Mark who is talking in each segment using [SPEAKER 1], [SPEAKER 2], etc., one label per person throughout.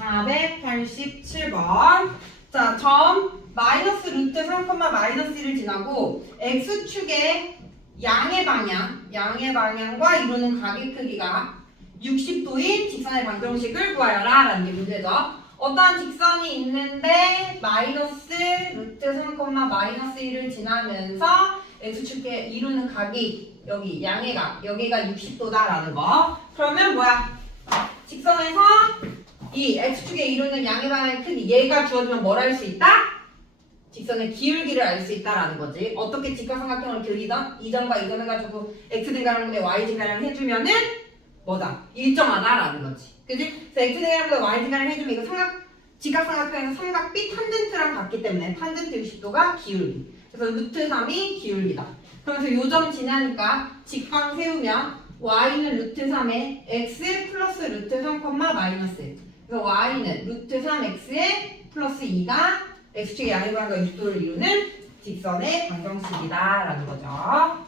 [SPEAKER 1] 487번. 자, 점 마이너스 루트 3, 마이너스 1을 지나고 x축의 양의 방향, 양의 방향과 이루는 각의 크기가 60도인 직선의 방정식을 구하여라 라는 게 문제죠. 어떠한 직선이 있는데 마이너스 루트 3, 마이너스 1을 지나면서 x축의 이루는 각이 여기 양의 각, 여기가 60도다라는 거. 그러면 뭐야? 직선에서 이 x축에 이루는 양의 방향의 크기 얘가 주어지면 뭘 알 수 있다? 직선의 기울기를 알 수 있다라는 거지. 어떻게 직각삼각형을 그리던 이점과 이점 해가지고 x등가량분의 y등가량 해주면은 뭐다? 일정하다라는 거지. 그지? 그래서 x등가량분의 y등가량 해주면 이거 삼각 직각삼각형에서 삼각비 탄젠트랑 같기 때문에 탄젠트 60도가 기울기. 그래서 루트 3이 기울기다. 그러면서 요점 지나니까 직방 세우면 y는 루트 3에 x 플러스 루트 3, 마이너스 1. 그래서 y는 루트 3x에 플러스 2가 x축의 양의 방과 60도를 이루는 직선의 방정식이다 라는 거죠.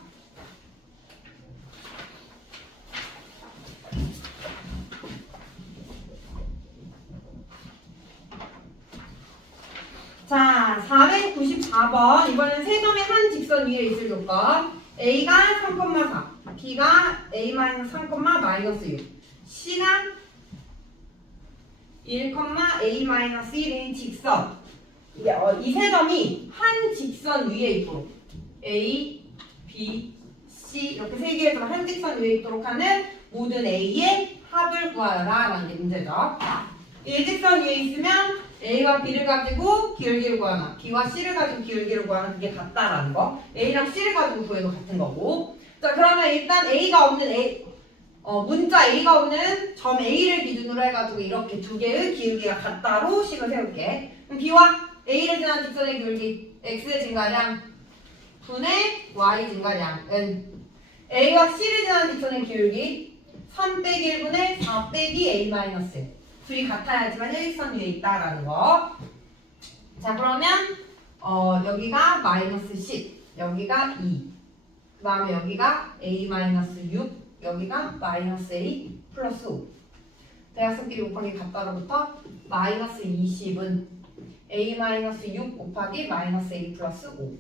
[SPEAKER 1] 자, 494번. 이번엔 세 점의 한 직선 위에 있을 조건. A가 3,4, B가 A-3, 6, C가 1,A-1인 직선. 이 세 점이 한 직선 위에 있도록 A, B, C 이렇게 세 개의 점 한 직선 위에 있도록 하는 모든 A의 합을 구하여라 라는 게 문제죠. 일직선 위에 있으면 A와 B를 가지고 기울기를 구하나 B와 C를 가지고 기울기를 구하는 그게 같다라는 거 A랑 C를 가지고 구해도 같은 거고 자 그러면 일단 A가 없는 A 어, 문자 A가 없는 점 A를 기준으로 해가지고 이렇게 두 개의 기울기가 같다로 식을 세울게 그럼 B와 A를 지난 직선의 기울기 X의 증가량 분의 Y 증가량은 A와 C를 지난 직선의 기울기 3 빼기 1분의 4 빼기 A 마이너스 1 둘이 같아야지만 일직선 위에 있다라는 거. 자 그러면 어 여기가 마이너스 10, 여기가 2. 그 다음에 여기가 a 마이너스 6, 여기가 마이너스 a 플러스 5. 대각선끼리 곱하기 같다로부터 마이너스 20은 a 마이너스 6 곱하기 마이너스 a 플러스 5.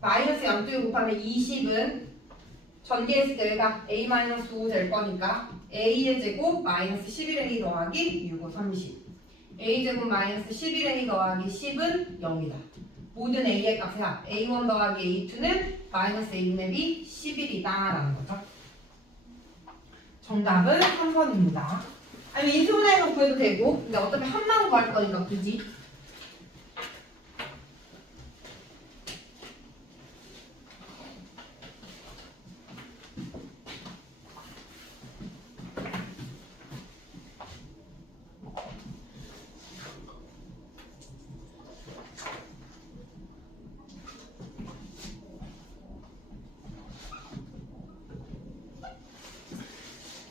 [SPEAKER 1] 마이너스 양쪽에 곱하면 20은 전개했을 때 얘가 a-5 될 거니까 a의 제곱 마이너스 11a 더하기 6, 5, 30 a제곱 마이너스 11a 더하기 10은 0이다 모든 a의 값이 합 a1 더하기 a2는 마이너스 a분의 b 11이다 라는 거죠. 정답은 3번입니다. 아니면 인수분해해서 구해도 되고 근데 어차피 한만 구할 거니까 굳이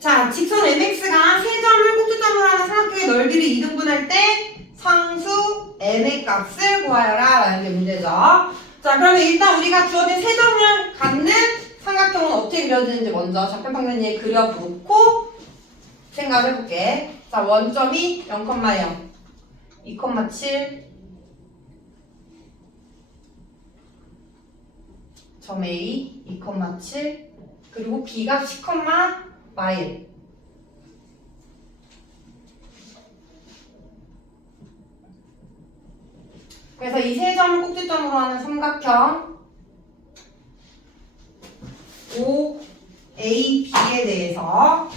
[SPEAKER 1] 자, 직선 mx가 세 점을 꼭지점으로 하는 삼각형의 넓이를 이등분할 때 상수 m의 값을 구하여라 라는 게 문제죠. 자, 그러면 일단 우리가 주어진 세 점을 갖는 삼각형은 어떻게 그려지는지 먼저 좌표평면에 그려놓고 생각을 해볼게. 자, 원점이 0,0, 2,7, 점 A 2,7 그리고 B가 10, 마일 그래서 이 세 점을 꼭지점으로 하는 삼각형 OAB에 대해서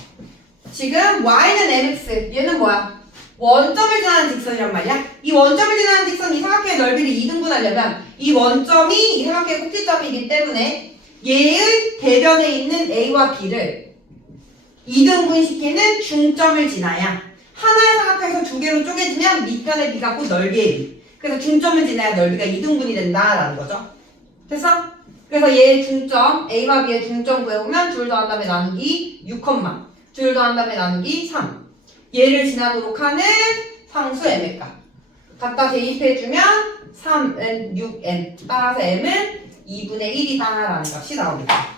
[SPEAKER 1] 지금 y는 mx 얘는 뭐야? 원점을 지나는 직선이란 말이야. 이 원점을 지나는 직선 이 삼각형의 넓이를 2등분하려면 이 원점이 이 삼각형의 꼭지점이기 때문에 얘의 대변에 있는 a와 b를 2등분시키는 중점을 지나야 하나의 삼각형에서 두 개로 쪼개지면 밑변의 비가 곧 넓이의 비. 그래서 중점을 지나야 넓이가 2등분이 된다라는 거죠. 됐어? 그래서 얘의 중점, A와 B의 중점 구해보면 둘 더한 다음에 나누기 6, 둘 더한 다음에 나누기 3. 얘를 지나도록 하는 상수 m의 값. 갖다 대입해주면 3n, 6n. 따라서 m은 2분의 1이다라는 값이 나옵니다.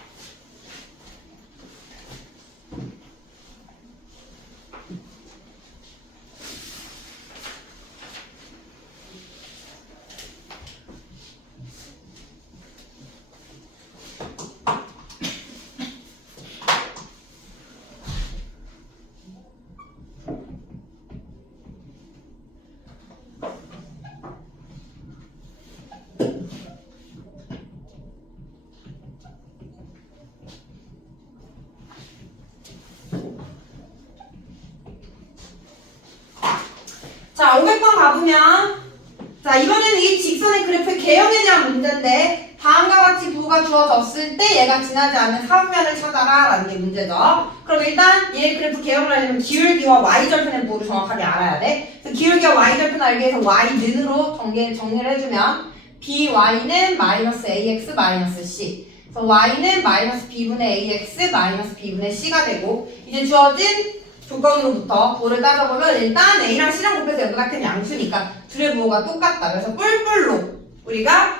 [SPEAKER 1] 자, 500번 가보면 자, 이번에는 이 직선의 그래프의 개형에 대한 문제인데 다음과 같이 부호가 주어졌을 때 얘가 지나지 않는 사분면을 찾아라 라는 게 문제죠. 그럼 일단 얘 그래프 개형을 하려면 기울기와 y절편의 부호를 정확하게 알아야 돼. 그래서 기울기와 y절편 알기 위해서 y는으로 정리, 정리를 해주면 by는 마이너스 ax 마이너스 c 그래서 y는 마이너스 b분의 ax 마이너스 b분의 c가 되고 이제 주어진 조건으로부터 부호를 따져보면 일단 a랑 c랑 곱해서 여기 같은 양수니까 둘의 부호가 똑같다. 그래서 뿔뿔로 우리가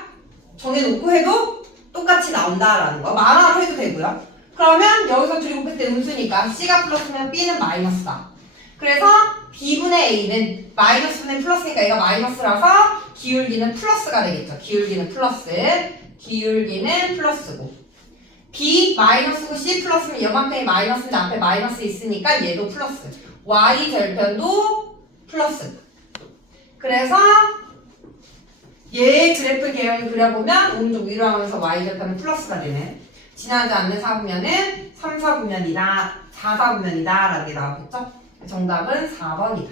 [SPEAKER 1] 정해놓고 해도 똑같이 나온다라는 거. 만화로 해도 되고요. 그러면 여기서 둘이 곱했을 때 음수니까 c가 플러스면 b는 마이너스다. 그래서 b분의 a는 마이너스분의 플러스니까 얘가 마이너스라서 기울기는 플러스가 되겠죠. 기울기는 플러스. 기울기는 플러스고. B 마이너스고 c 플러스면 여만큼이 마이너스인데 앞에 마이너스 있으니까 얘도 플러스. y 절편도 플러스. 그래서 얘의 그래프 개형을 그려보면 오른쪽 위로 하면서 y 절편은 플러스가 되네. 지나지 않는 사분면은 3, 4분면이다, 4, 4분면이다 라는 게 나오겠죠? 정답은 4번이다.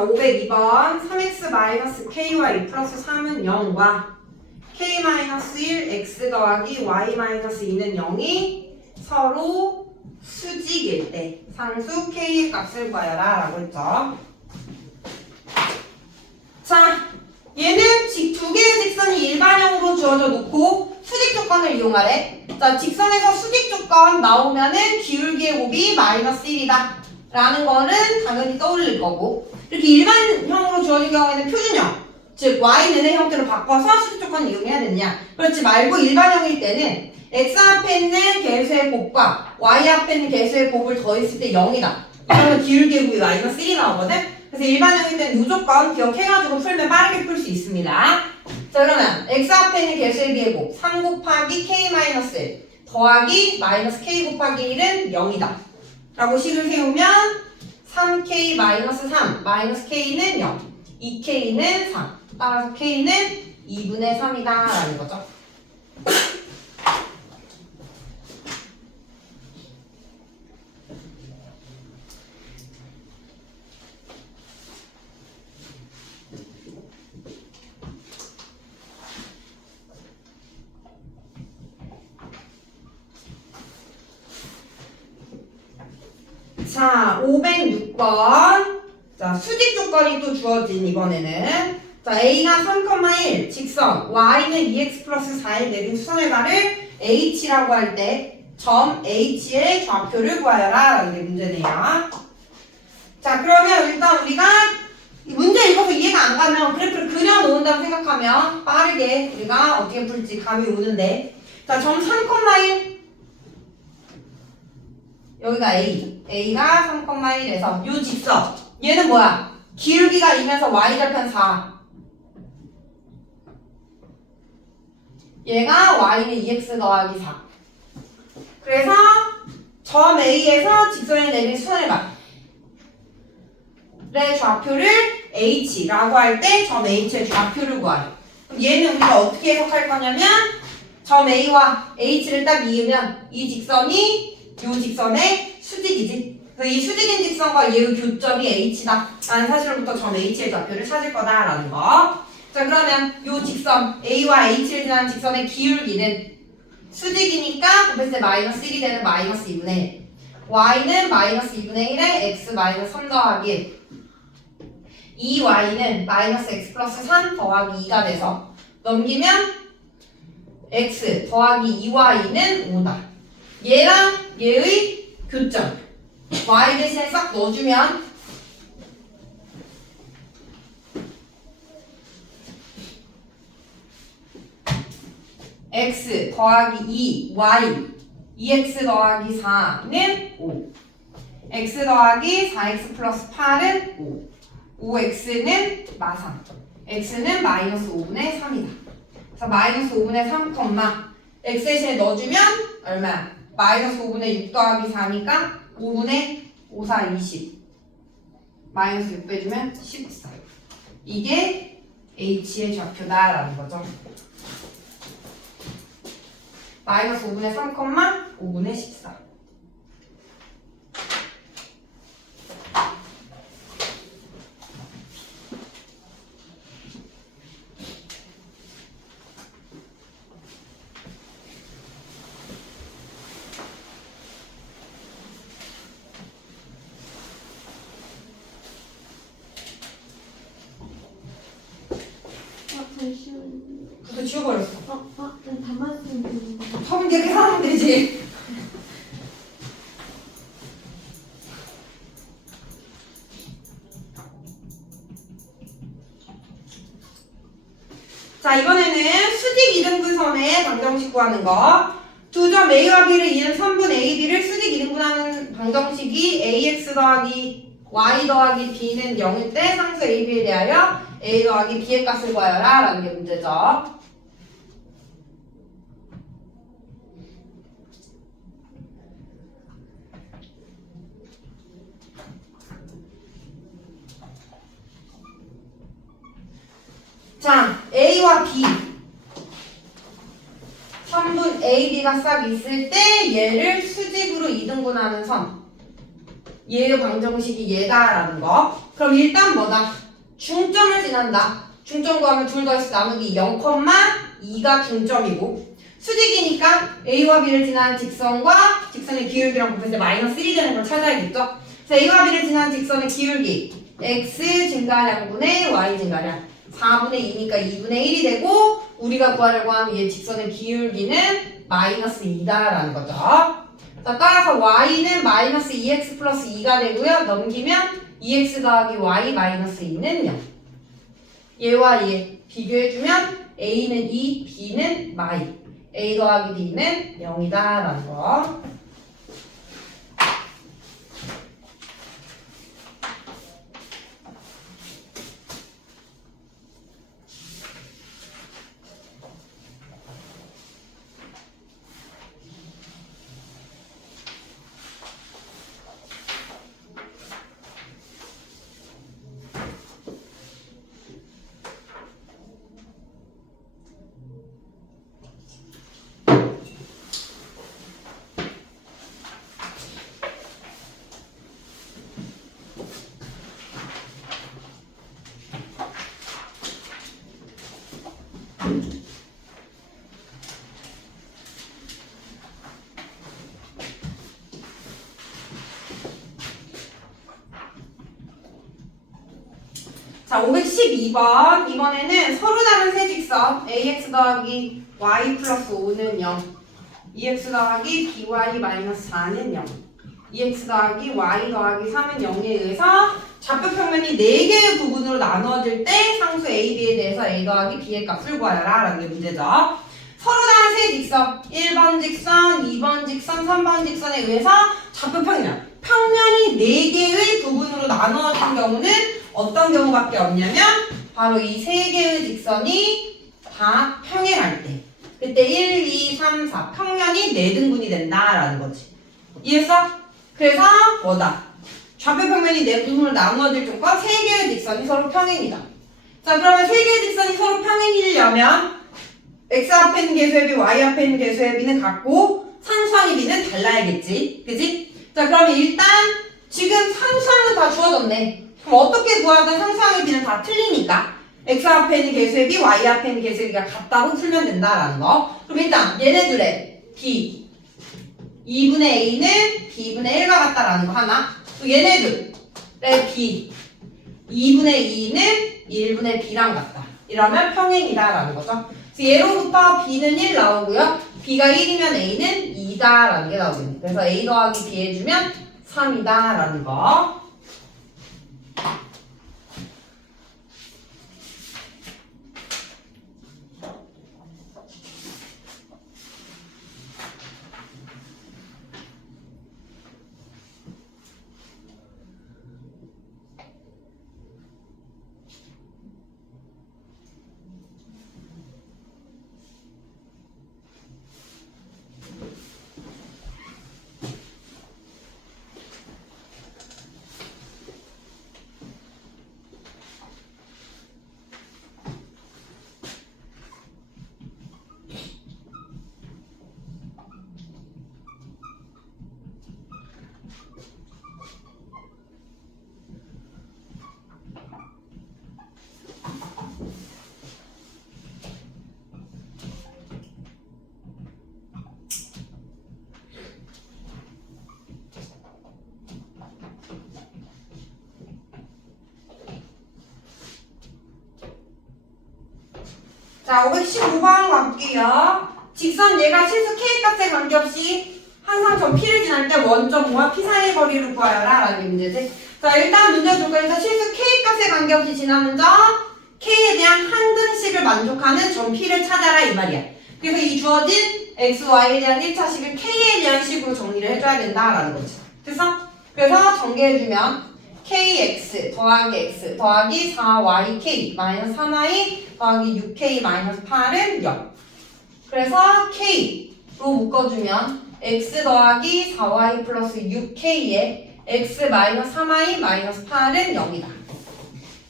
[SPEAKER 1] 자, 502번 3x-ky 플러스 3은 0과 k-1 x 더하기 y-2는 0이 서로 수직일 때 상수 k의 값을 구하여라 라고 했죠. 자, 얘는 직, 두 개의 직선이 일반형으로 주어져 놓고 수직 조건을 이용하래. 자, 직선에서 수직 조건 나오면은 기울기의 곱이 마이너스 1이다. 라는 거는 당연히 떠올릴 거고 이렇게 일반형으로 주어진 경우에는 표준형 즉 y는의 형태로 바꿔서 수직 조건을 이용해야 되느냐. 그렇지 말고 일반형일 때는 x 앞에 있는 개수의 곱과 y 앞에 있는 개수의 곱을 더했을 때 0이다. 그러면 기울기의 마이너스 1이 나오거든? 그래서 일반형일 때는 무조건 기억해가지고 풀면 빠르게 풀 수 있습니다. 자 그러면 x 앞에 있는 개수의 비의 곱 3 곱하기 k-1 더하기 마이너스 k 곱하기 1은 0이다. 라고 식을 세우면 3k 마이너스 3 마이너스 k는 0 2k는 3 따라서 k는 2분의 3이다 라는 거죠 자, 506번. 자, 수직 조건이 또 주어진 이번에는. 자, A가 3,1 직선, Y는 2x 플러스 4일 내린 수선의 발을 H라고 할 때 점 H의 좌표를 구하여라 라는 게 문제네요. 자, 그러면 일단 우리가 이 문제 읽어서 이해가 안 가면 그래프를 그려놓는다고 생각하면 빠르게 우리가 어떻게 풀지 감이 오는데 자, 점 3,1 여기가 A. A가 3,1에서 요 직선. 얘는 뭐야? 기울기가 2면서 Y절편 4. 얘가 Y는 2X 더하기 4. 그래서 점 A에서 직선에 내린 발의 좌표를 H라고 할 때 점 H의 좌표를 구하래. 그럼 얘는 우리가 어떻게 해석할 거냐면 점 A와 H를 딱 이으면 이 직선이 요 직선의 수직이지. 이 수직인 직선과 얘의 교점이 H다. 라는 사실로부터 점 H의 좌표를 찾을 거다라는 거. 자 그러면 요 직선 A와 H를 지나는 직선의 기울기는 수직이니까 곱했을 때 마이너스 1이 되는 마이너스 2분의 1. Y는 마이너스 2분의 1에 X 마이너스 3 더하기 1. 이 Y는 마이너스 X 플러스 3 더하기 2가 돼서 넘기면 X 더하기 2Y는 5다. 얘랑 얘의 교점. y 대신에 싹 넣어주면 x 더하기 2 y. 2x 더하기 4는 5 x 더하기 4x 플러스 8은 5 5x는 마상 x는 마이너스 5분의 3이다. 그래서 마이너스 5분의 3, x 대신에 넣어주면 얼마야? 마이너스 5분의 6 더하기 4니까 5분의 5, 4, 20 마이너스 6 빼주면 14 이게 h의 좌표다라는 거죠. 마이너스 5분의 3, 5분의 14
[SPEAKER 2] 아, 잠시만요.
[SPEAKER 1] 그거 지워버렸어
[SPEAKER 2] 어, 어, 난 담았으면 되는데.
[SPEAKER 1] 처음 계산 하면 되지 자 이번에는 수직 이등분선의 방정식 구하는 거. 두 점 A와 B를 이은 선분 AB를 수직 이등분하는 방정식이 AX 더하기 Y 더하기 B는 0일 때 상수 AB에 대하여 A 더하기 B의 값을 구하여라 라는 게 문제죠. 자, A와 B. 3분 A, B가 싹 있을 때 얘를 수직으로 이등분하는 선. 얘의 방정식이 얘다라는 거. 그럼 일단 뭐다? 중점을 지난다. 중점 구하면 둘 더해서 나누기 0,2가 중점이고 수직이니까 A와 B를 지나는 직선과 직선의 기울기랑 곱했을 때 마이너스 1이 되는 걸 찾아야겠죠? 그래서 A와 B를 지나는 직선의 기울기 X 증가량분의 Y 증가량 4분의 2니까 2분의 1이 되고 우리가 구하려고 하는 얘 직선의 기울기는 마이너스 2다라는 거죠. 자, 따라서 y는 마이너스 2x 플러스 2가 되고요. 넘기면 2x 더하기 y 마이너스 2는 0. 얘와 얘 비교해주면 a는 2, b는 마이. a 더하기 b는 0이다라는 거. 자, 512번. 이번에는 서로 다른 세 직선 ax 더하기 y 플러스 5는 0. 2x 더하기 by 마이너스 4는 0. 2x 더하기 y 더하기 3은 0에 의해서 좌표 평면이 4개의 부분으로 나누어질 때 상수 a, b에 대해서 a 더하기 b의 값을 구하여라 라는 게 문제죠. 서로 다른 세 직선 1번 직선, 2번 직선, 3번 직선에 의해서 좌표 평면 평면이 4개의 부분으로 나누어진 경우는 어떤 경우밖에 없냐면 바로 이 세 개의 직선이 다 평행할 때 그때 1, 2, 3, 4 평면이 4등분이 된다라는 거지 이해했어? 그래서 뭐다? 좌표 평면이 4등분으로 나누어질 경우가 세 개의 직선이 서로 평행이다 자 그러면 세 개의 직선이 서로 평행이려면 x 앞에 있는 개수의 b, y 앞에 있는 개수의 b는 같고 산수항의 b는 달라야겠지 그지? 자 그러면 일단 지금 산수항은 다 주어졌네 그럼 어떻게 구하든 상수항의 b는 다 틀리니까 x 앞에 있는 개수의 b, y 앞에 있는 개수의 b가 같다고 풀면 된다라는 거. 그럼 일단 얘네들의 b 2분의 a는 b분의 1과 같다라는 거 하나. 또 얘네들의 b 2분의 2는 1분의 b랑 같다. 이러면 평행이다라는 거죠. 그래서 얘로부터 b는 1 나오고요. b가 1이면 a는 2다라는 게 나오겠네. 그래서 a 더하기 b 해주면 3이다라는 거. Thank you. 자, 515번 갈게요. 직선 얘가 실수 k 값에 관계없이 항상 전 p를 지날 때 원점과 p 사이의 거리를 구하여라 라는 게 문제지. 자, 일단 문제 줄 거니까 실수 k 값에 관계없이 지나는 점 k에 대한 한 등식을 만족하는 점 p를 찾아라 이 말이야. 그래서 이 주어진 x, y에 대한 1차식을 k에 대한 식으로 정리를 해줘야 된다라는 거지. 됐어? 그래서 전개해주면 kx 더하기 x 더하기 4yk 마이너스 3y 더하기 6k 마이너스 8은 0. 그래서 k로 묶어주면 x 더하기 4y 플러스 6k에 x 마이너스 3y 마이너스 8은 0이다.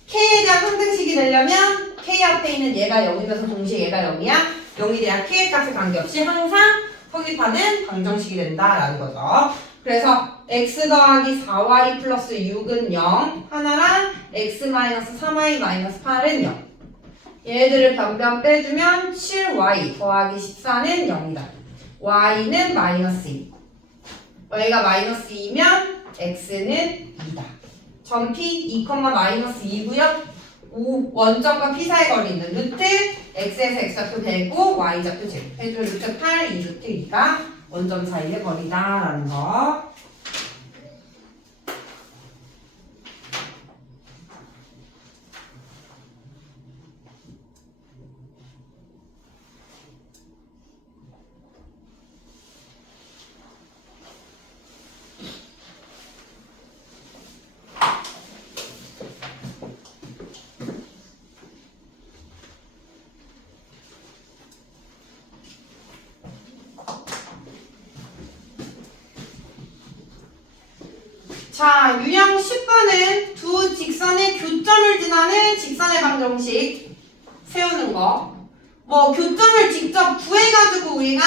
[SPEAKER 1] k에 대한 상등식이 되려면 k 앞에 있는 얘가 0이면서 동시에 얘가 0이야. 0이 돼야 k의 값에 관계없이 항상 성립하는 방정식이 된다라는 거죠. 그래서 x 더하기 4y 플러스 6은 0 하나랑 x 마이너스 3y 마이너스 8은 0 얘들을 변변 빼주면 7y 더하기 14는 0이다. y는 마이너스 2 y가 마이너스 2면 x는 2다. 점 p 2, 마이너스 2고요. 5 원점과 p 사이 거리 있는 루트 x에서 x좌표 되고 y좌표 제곱. 해주면 루트 8, 2 루트 2가 원점 사이의 거리다라는 거. 자, 유형 10번은 두 직선의 교점을 지나는 직선의 방정식 세우는 거. 뭐 교점을 직접 구해가지고 우리가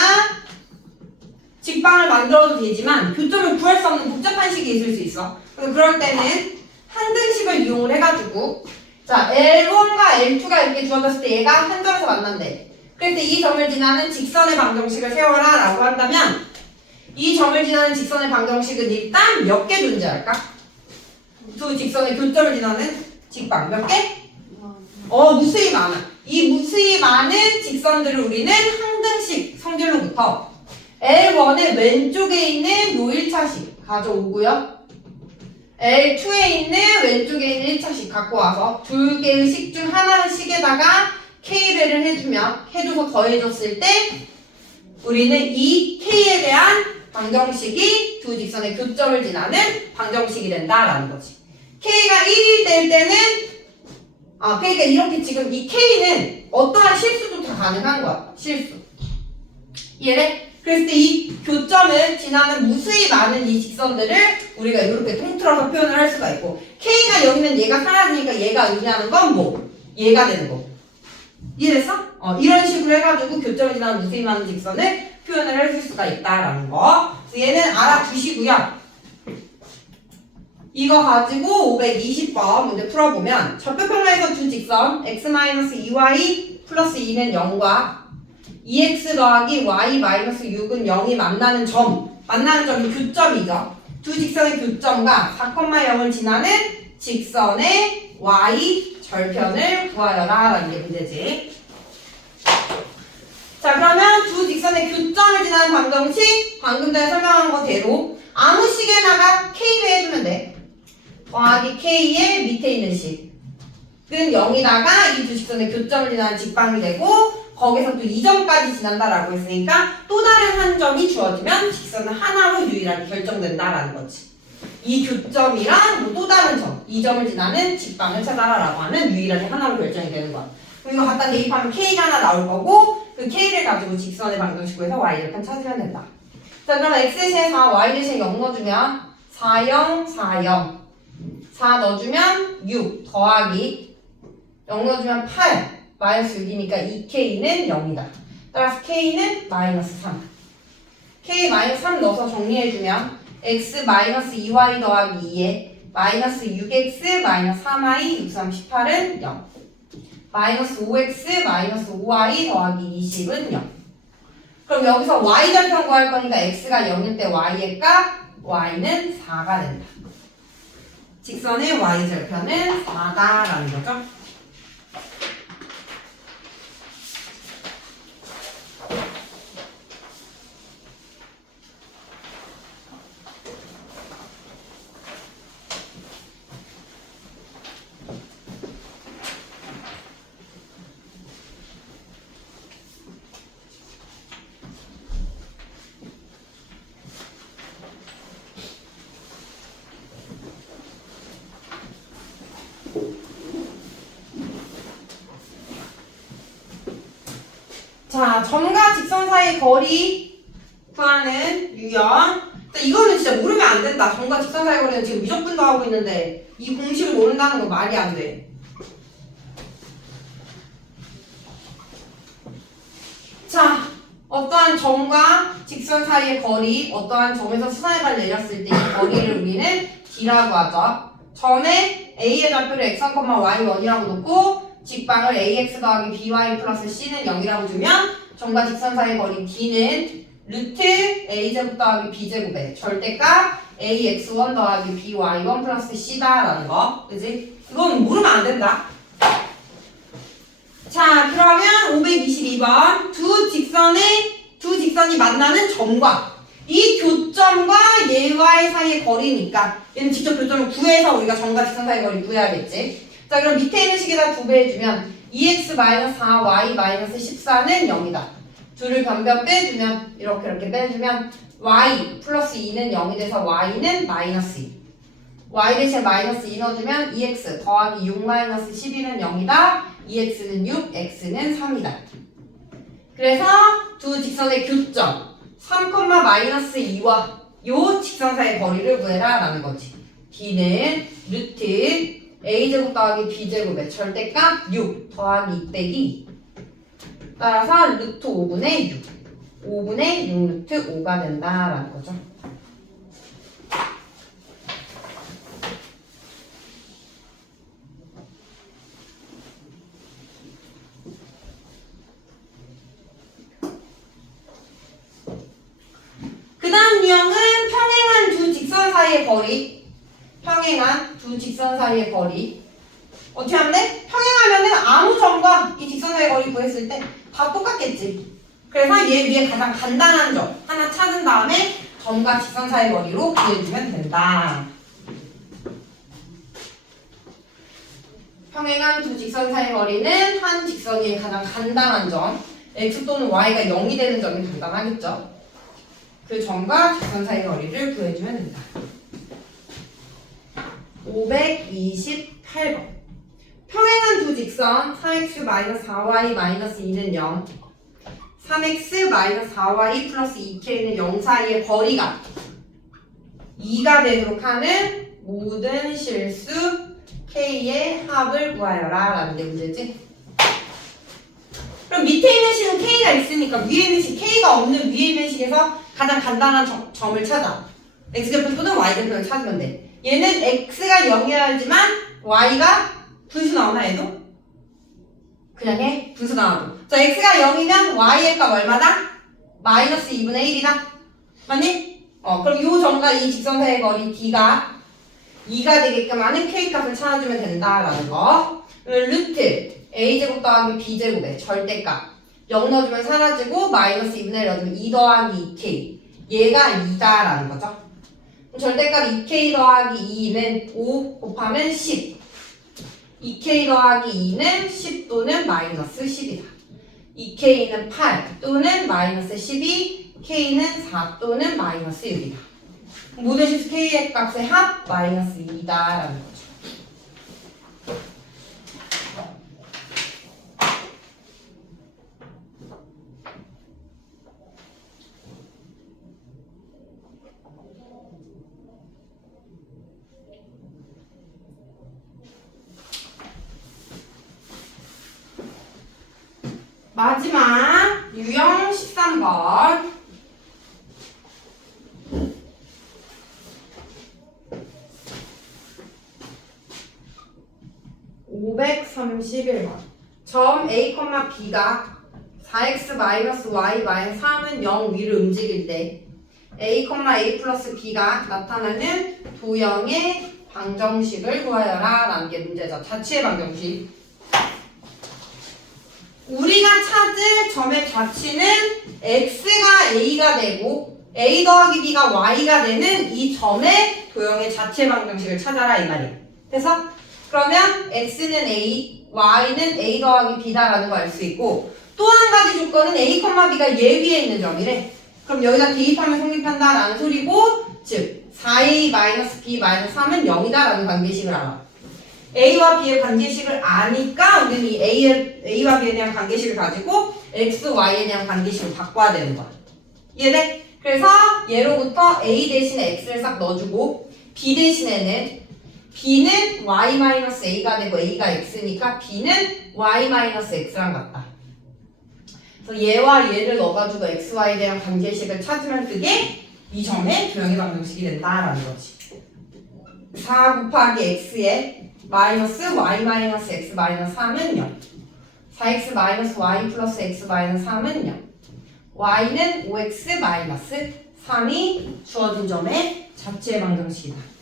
[SPEAKER 1] 직방을 만들어도 되지만 교점을 구할 수 없는 복잡한 식이 있을 수 있어. 그래서 그럴 때는 한 등식을 이용을 해가지고 자 L1과 L2가 이렇게 주어졌을 때 얘가 한 점에서 만난대. 때이 점을 지나는 직선의 방정식을 세워라 라고 한다면 이 점을 지나는 직선의 방정식은 일단 몇 개 존재할까? 두 직선의 교점을 지나는 직방 몇 개? 어 무수히 많아. 이 무수히 많은 직선들을 우리는 한 등씩 성질로부터 L1의 왼쪽에 있는 요 1차식 가져오고요. L2에 있는 왼쪽에 있는 1차식 갖고 와서 두 개의 식 중 하나씩에다가 K배를 해주면 해줘서 더해줬을 때 우리는 이 K에 대한 방정식이 두 직선의 교점을 지나는 방정식이 된다라는 거지. K가 1일 될 때는 아 그러니까 이렇게 지금 이 K는 어떠한 실수도 다 가능한 거야. 실수. 이해돼? 그랬을 때 이 교점을 지나는 무수히 많은 이 직선들을 우리가 이렇게 통틀어서 표현을 할 수가 있고 K가 0이면 얘가 사라지니까 얘가 의미하는 건 뭐? 얘가 되는 거. 이해됐어? 어, 이런 식으로 해가지고 교점을 지나는 무수히 많은 직선을 표현을 해줄 수가 있다라는 거. 그래서 얘는 알아두시고요. 이거 가지고 520번 문제 풀어보면 좌표평면에서 준 직선 x-2y 플러스 2는 0과 2x 더하기 y 마이너스 6은 0이 만나는 점 만나는 점이 교점이죠. 두 직선의 교점과 4,0을 지나는 직선의 y 절편을 구하여라 라는 게 문제지. 자 그러면 두 직선의 교점을 지나는 방정식 방금 전에 설명한 거대로 아무 식에다가 k배 해주면 돼. 더하기 k의 밑에 있는 식은 0이다가 이 두 직선의 교점을 지나는 직방이 되고 거기서 또 2점까지 지난다라고 했으니까 또 다른 한 점이 주어지면 직선은 하나로 유일하게 결정된다라는 거지. 이 교점이랑 뭐또 다른 점, 이 점을 지나는 직방을 찾아라라고 하면 유일하게 하나로 결정이 되는 거야. 그럼 이거 갖다 대입하면 k가 하나 나올 거고 그 k를 가지고 직선의 방정식에서 y절편 찾으면 된다. 자 그럼 x 대신에 4, y 대신에 0 넣어주면 4, 0, 4, 0 4 넣어주면 6 더하기 0 넣어주면 8 마이너스 6이니까 2k는 0이다. 따라서 k는 마이너스 3 k 마이너스 3 넣어서 정리해주면 x 마이너스 2y 더하기 2에 마이너스 6x 마이너스 3y 6, 3, 18은 0 마이너스 5x 마이너스 5y 더하기 20은 0 그럼 여기서 y 절편 구할 거니까 x가 0일 때 y의 값 y는 4가 된다. 직선의 y 절편은 4다라는 거죠. 자, 점과 직선 거리 구하는 유형. 자, 이거는 진짜 모르면 안 된다. 점과 직선 사이의 거리는 지금 미적분도 하고 있는데 이 공식을 모른다는 거 말이 안 돼. 자, 어떠한 점과 직선 사이의 거리, 어떠한 점에서 수산의 발 내렸을 때 이 거리를 우리는 D라고 하죠. 점에 A의 좌표를 x1, y1이라고 놓고 직방을 ax 더하기 by 플러스 c는 0이라고 주면 점과 직선 사이의 거리 D는 루트 a제곱 더하기 b제곱에 절대값 ax1 더하기 by1 플러스 c다라는 거. 그지? 이건 모르면 안 된다. 자, 그러면 522번 두 직선의 두 직선이 만나는 점과 이 교점과 얘와의 사이의 거리니까 얘는 직접 교점을 구해서 우리가 점과 직선 사이의 거리 구해야겠지. 자, 그럼 밑에 있는 식에다 두배 해주면 2x-4y 14는 0이다. 둘을 변변 빼주면 이렇게 이렇게 빼주면 y 플러스 2는 0이 돼서 y는 마이너스 2. y 대신에 마이너스 2 넣어주면 2x 더하기 6 마이너스 12는 0이다. 2x는 6, x는 3이다. 그래서 두 직선의 교점 3, 마이너스 2와 요 직선 사이의 거리를 구해라 라는 거지. b는 루트 a제곱 더하기 b제곱의 절대값 6 더하기 2 빼기 2. 따라서 루트 5분의 6. 5분의 6 루트 5가 된다라는 거죠. 그 다음 유형은 평행한 두 직선 사이의 거리. 평행한 두 직선 사이의 거리. 어떻게 하면 돼? 평행하면은 아무 점과 이 직선 사이의 거리 구했을 때 다 똑같겠지. 그래서 얘 위에 가장 간단한 점 하나 찾은 다음에 점과 직선 사이의 거리로 구해주면 된다. 평행한 두 직선 사이의 거리는 한 직선 위에 가장 간단한 점 x 또는 y가 0이 되는 점이 간단하겠죠. 그 점과 직선 사이의 거리를 구해주면 된다. 528번. 평행한 두 직선 3x-4y-2는 0, 3x-4y 플러스 2k는 0 사이의 거리가 2가 되도록 하는 모든 실수 k의 합을 구하여라 라는 게 문제지. 그럼 밑에 있는 식은 k가 있으니까 위에 있는 식 k가 없는 위에 있는 식에서 가장 간단한 점, 점을 찾아. x좌표 또는 y좌표를 찾으면 돼. 얘는 x가 0이어야지만 y가 분수 나오나 얘도? 그냥 해. 분수 나와도. 자 x가 0이면 y의 값 얼마다? 마이너스 2분의 1이다. 맞니? 어 그럼 요 점과 이 직선 사이의 거리 d가 2가 되게끔 하는 k 값을 찾아주면 된다라는 거. 루트 a제곱 더하기 b제곱의 절대값 0 넣어주면 사라지고 마이너스 2분의 1 넣어주면 2 더하기 2k 얘가 2다라는 거죠. 절대값 2k 더하기 2는 5 곱하면 10 2k 더하기 2는 10 또는 마이너스 10이다. 2k는 8 또는 마이너스 12 k는 4 또는 마이너스 6이다. 모든 실수 k의 값의 합 마이너스 2다라는 거죠. 마지막 유형 13번 (531번) 점 a, b가 4x-y-3은 0 위로 움직일 때 a, a 플러스 b가 나타나는 도형의 방정식을 구하여라 라는 게 문제죠 자취의 방정식 우리가 찾을 점의 좌치는 x가 a가 되고 a 더하기 b가 y가 되는 이 점의 도형의 자체 방정식을 찾아라 이 말이에요. 그래서 그러면 x는 a, y는 a 더하기 b다라는 거 알 수 있고 또 한 가지 조건은 a, b가 얘 위에 있는 점이래. 그럼 여기다 대입하면 성립한다라는 소리고 즉 4a-b-3은 0이다라는 관계식을 알아. A와 B의 관계식을 아니까 우리는 이 A의, A와 B에 대한 관계식을 가지고 X, Y에 대한 관계식을 바꿔야 되는 거야. 이해돼? 그래서 예로부터 A 대신에 X를 싹 넣어주고 B 대신에는 B는 Y-A가 되고 A가 X니까 B는 Y-X랑 같다. 그래서 얘와 얘를 넣어가지고 X, Y에 대한 관계식을 찾으면 그게 이 점의 도형의 방정식이 된다라는 거지. 4 곱하기 x에 마이너스 y 마이너스 x 마이너스 3은 0. 4x 마이너스 y 플러스 x 마이너스 3은 0. y는 5x 마이너스 3이 주어진 점의 자체 방정식이다.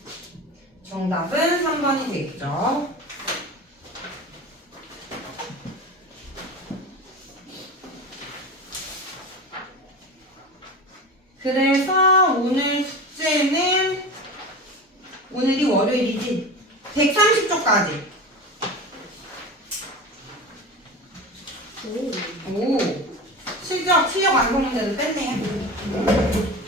[SPEAKER 1] 정답은 3번이 되겠죠. 그래서 오늘 숙제는 오늘이 월요일이지 130쪽까지
[SPEAKER 2] 오.
[SPEAKER 1] 오 실적 실력 완성 문제는 뺐네